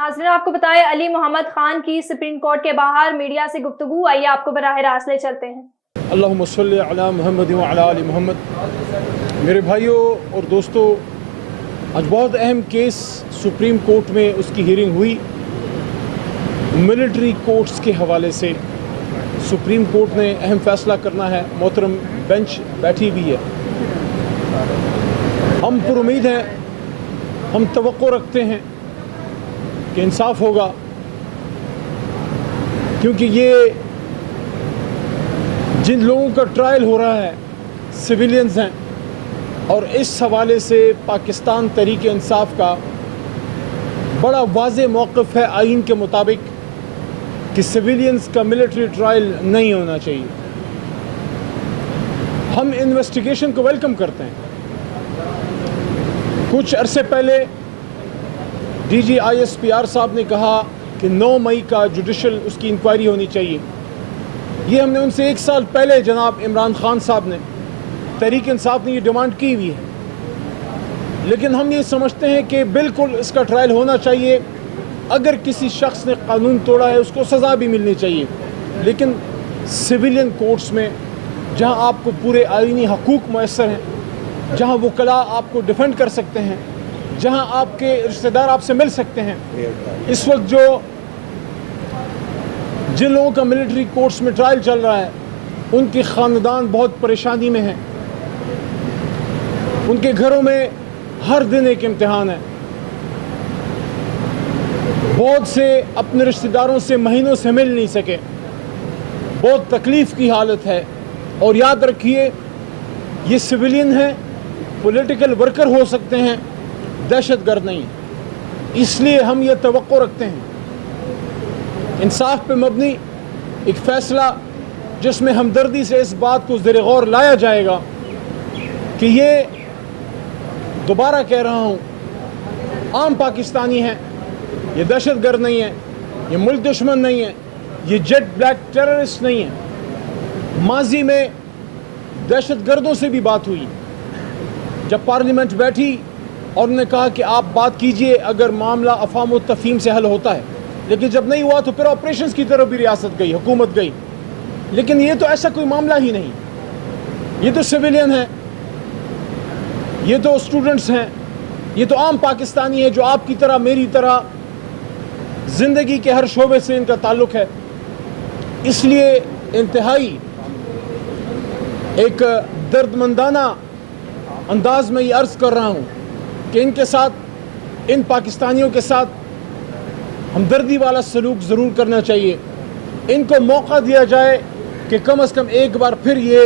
नाज़रीन आपको बताएं, अली मोहम्मद खान की सुप्रीम कोर्ट के बाहर मीडिया से गुफ्तगू। आइए आपको बराह रास्त ले चलते हैं। अल्लाहुम्मा सल्ली अला मुहम्मद व अला आलि मोहम्मद। मेरे भाइयों और दोस्तों, आज बहुत अहम केस सुप्रीम कोर्ट में उसकी हियरिंग हुई। मिलिट्री कोर्ट्स के हवाले से सुप्रीम कोर्ट ने अहम फैसला करना है। मोहतरम बेंच बैठी हुई है। हम पुरुमीद हैं, हम तवक्को रखते हैं कि इंसाफ होगा, क्योंकि ये जिन लोगों का ट्रायल हो रहा है सिविलियंस हैं, और इस हवाले से पाकिस्तान तहरीक इंसाफ का बड़ा वाज़ेह मौक़िफ़ है आइन के मुताबिक कि सिविलियंस का मिलिट्री ट्रायल नहीं होना चाहिए। हम इन्वेस्टिगेशन को वेलकम करते हैं। कुछ अरसे पहले DG ISPR साहब ने कहा कि 9 मई का जुडिशल उसकी इंक्वायरी होनी चाहिए। ये हमने उनसे 1 साल पहले जनाब इमरान खान साहब ने, तहरीक इंसाफ ने ये डिमांड की हुई है। लेकिन हम ये समझते हैं कि बिल्कुल इसका ट्रायल होना चाहिए। अगर किसी शख्स ने कानून तोड़ा है उसको सज़ा भी मिलनी चाहिए। लेकिन सिविलियन कोर्ट्स में जहां आपको पूरे आईनी हकूक़ मैसर हैं, जहां वकला आपको डिफेंड कर सकते हैं, जहां आपके रिश्तेदार आपसे मिल सकते हैं, इस वक्त जिन लोगों का मिलिट्री कोर्ट्स में ट्रायल चल रहा है उनके ख़ानदान बहुत परेशानी में हैं। उनके घरों में हर दिन एक इम्तिहान है। बहुत से अपने रिश्तेदारों से महीनों से मिल नहीं सके। बहुत तकलीफ़ की हालत है। और याद रखिए, ये सिविलियन हैं, पॉलिटिकल वर्कर हो सकते हैं, दहशतगर्द नहीं। इसलिए हम ये तवक्को रखते हैं इंसाफ पे मबनी एक फ़ैसला जिसमें हमदर्दी से इस बात को ज़ेर गौर लाया जाएगा कि ये, दोबारा कह रहा हूँ, आम पाकिस्तानी हैं, ये दहशतगर्द नहीं है, ये मुल्क दुश्मन नहीं है, ये जेट ब्लैक टेररिस्ट नहीं है। माजी में दहशतगर्दों से भी बात हुई जब पार्लियामेंट बैठी और उन्होंने कहा कि आप बात कीजिए अगर मामला अफ़ाम व तफ़हीम से हल होता है। लेकिन जब नहीं हुआ तो फिर ऑपरेशंस की तरफ भी रियासत गई, हुकूमत गई। लेकिन ये तो ऐसा कोई मामला ही नहीं। ये तो सिविलियन है, ये तो स्टूडेंट्स हैं, ये तो आम पाकिस्तानी है जो आपकी तरह मेरी तरह ज़िंदगी के हर शोबे से इनका ताल्लुक़ है। इसलिए इंतहाई एक दर्दमंदाना अंदाज में ये अर्ज़ कर रहा हूँ कि इनके साथ, इन पाकिस्तानियों के साथ हमदर्दी वाला सलूक ज़रूर करना चाहिए। इनको मौका दिया जाए कि कम से कम एक बार फिर ये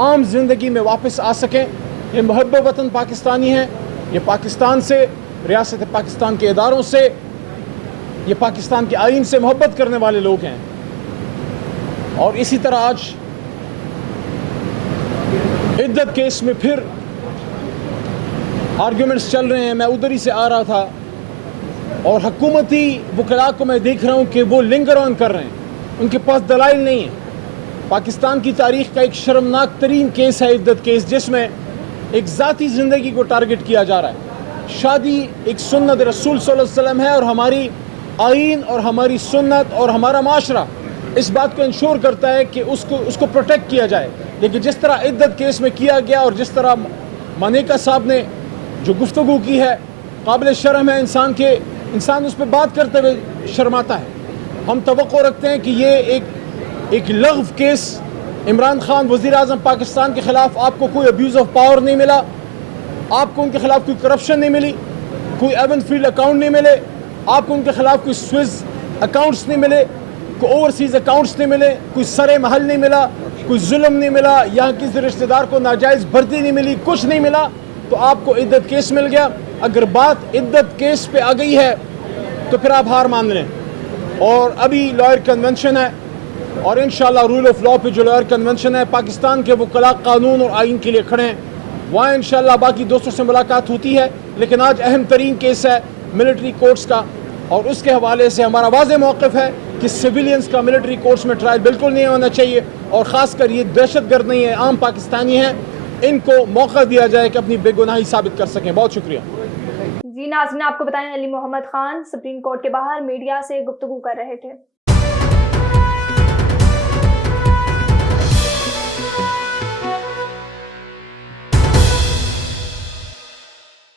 आम ज़िंदगी में वापस आ सकें। ये मुहब्ब वतन पाकिस्तानी हैं, ये पाकिस्तान से, रियासत पाकिस्तान के इदारों से, ये पाकिस्तान के आइन से मोहब्बत करने वाले लोग हैं। और इसी तरह आज इद्दत केस में फिर आर्ग्यूमेंट्स चल रहे हैं। मैं उधर ही से आ रहा था और हुकूमती वकला को मैं देख रहा हूँ कि वो लिंगर ऑन कर रहे हैं, उनके पास दलाइल नहीं है। पाकिस्तान की तारीख़ का एक शर्मनाक तरीन केस है इद्दत केस, जिसमें एक ज़ाती ज़िंदगी को टारगेट किया जा रहा है। शादी एक सुन्नत रसूल सल्लल्लाहु अलैहि वसल्लम है और हमारी आइन और हमारी सुन्नत और हमारा माशरा इस बात को इंश्योर करता है कि उसको प्रोटेक्ट किया जाए। लेकिन जिस तरह इद्दत केस में किया गया और जिस तरह मानेका साहब ने जो गुफ्तगू की है, काबिल शर्म है। इंसान उस पर बात करते हुए शर्माता है। हम तवक्को रखते हैं कि ये एक लग़्व केस, इमरान खान वज़ीर आज़म पाकिस्तान के ख़िलाफ़ आपको कोई अब्यूज़ ऑफ पावर नहीं मिला, आपको उनके ख़िलाफ़ कोई करप्शन नहीं मिली, कोई एवन फील्ड अकाउंट नहीं मिले, आपको उनके ख़िलाफ़ कोई स्विस अकाउंट्स नहीं मिले, कोई ओवरसीज़ अकाउंट्स नहीं मिले, कोई सरे महल नहीं मिला, कोई जुल्म नहीं मिला, यहाँ किसी रिश्तेदार को नाजायज़ भर्ती नहीं मिली, कुछ नहीं मिला, तो आपको इद्दत केस मिल गया। अगर बात इद्दत केस पे आ गई है तो फिर आप हार मान लें। और अभी लॉयर कन्वेंशन है और इंशाल्लाह रूल ऑफ लॉ पे जो लॉयर कन्वेंशन है, पाकिस्तान के वकला कानून और आइन के लिए खड़े हैं। वहाँ इंशाल्लाह बाकी दोस्तों से मुलाकात होती है। लेकिन आज अहम तरीन केस है मिलिट्री कोर्ट्स का, और उसके हवाले से हमारा वाज़ेह मौक़िफ़ है कि सिविलियंस का मिलिट्री कोर्ट्स में ट्रायल बिल्कुल नहीं होना चाहिए। और ख़ासकर ये दहशतगर्द नहीं है, आम पाकिस्तानी हैं, इनको मौका दिया जाए कि अपनी बेगुनाही साबित कर सकें। बहुत शुक्रिया। जी جی ناظرین، آپ کو بتائیں علی محمد خان سپریم کورٹ کے باہر میڈیا سے گفتگو کر رہے تھے۔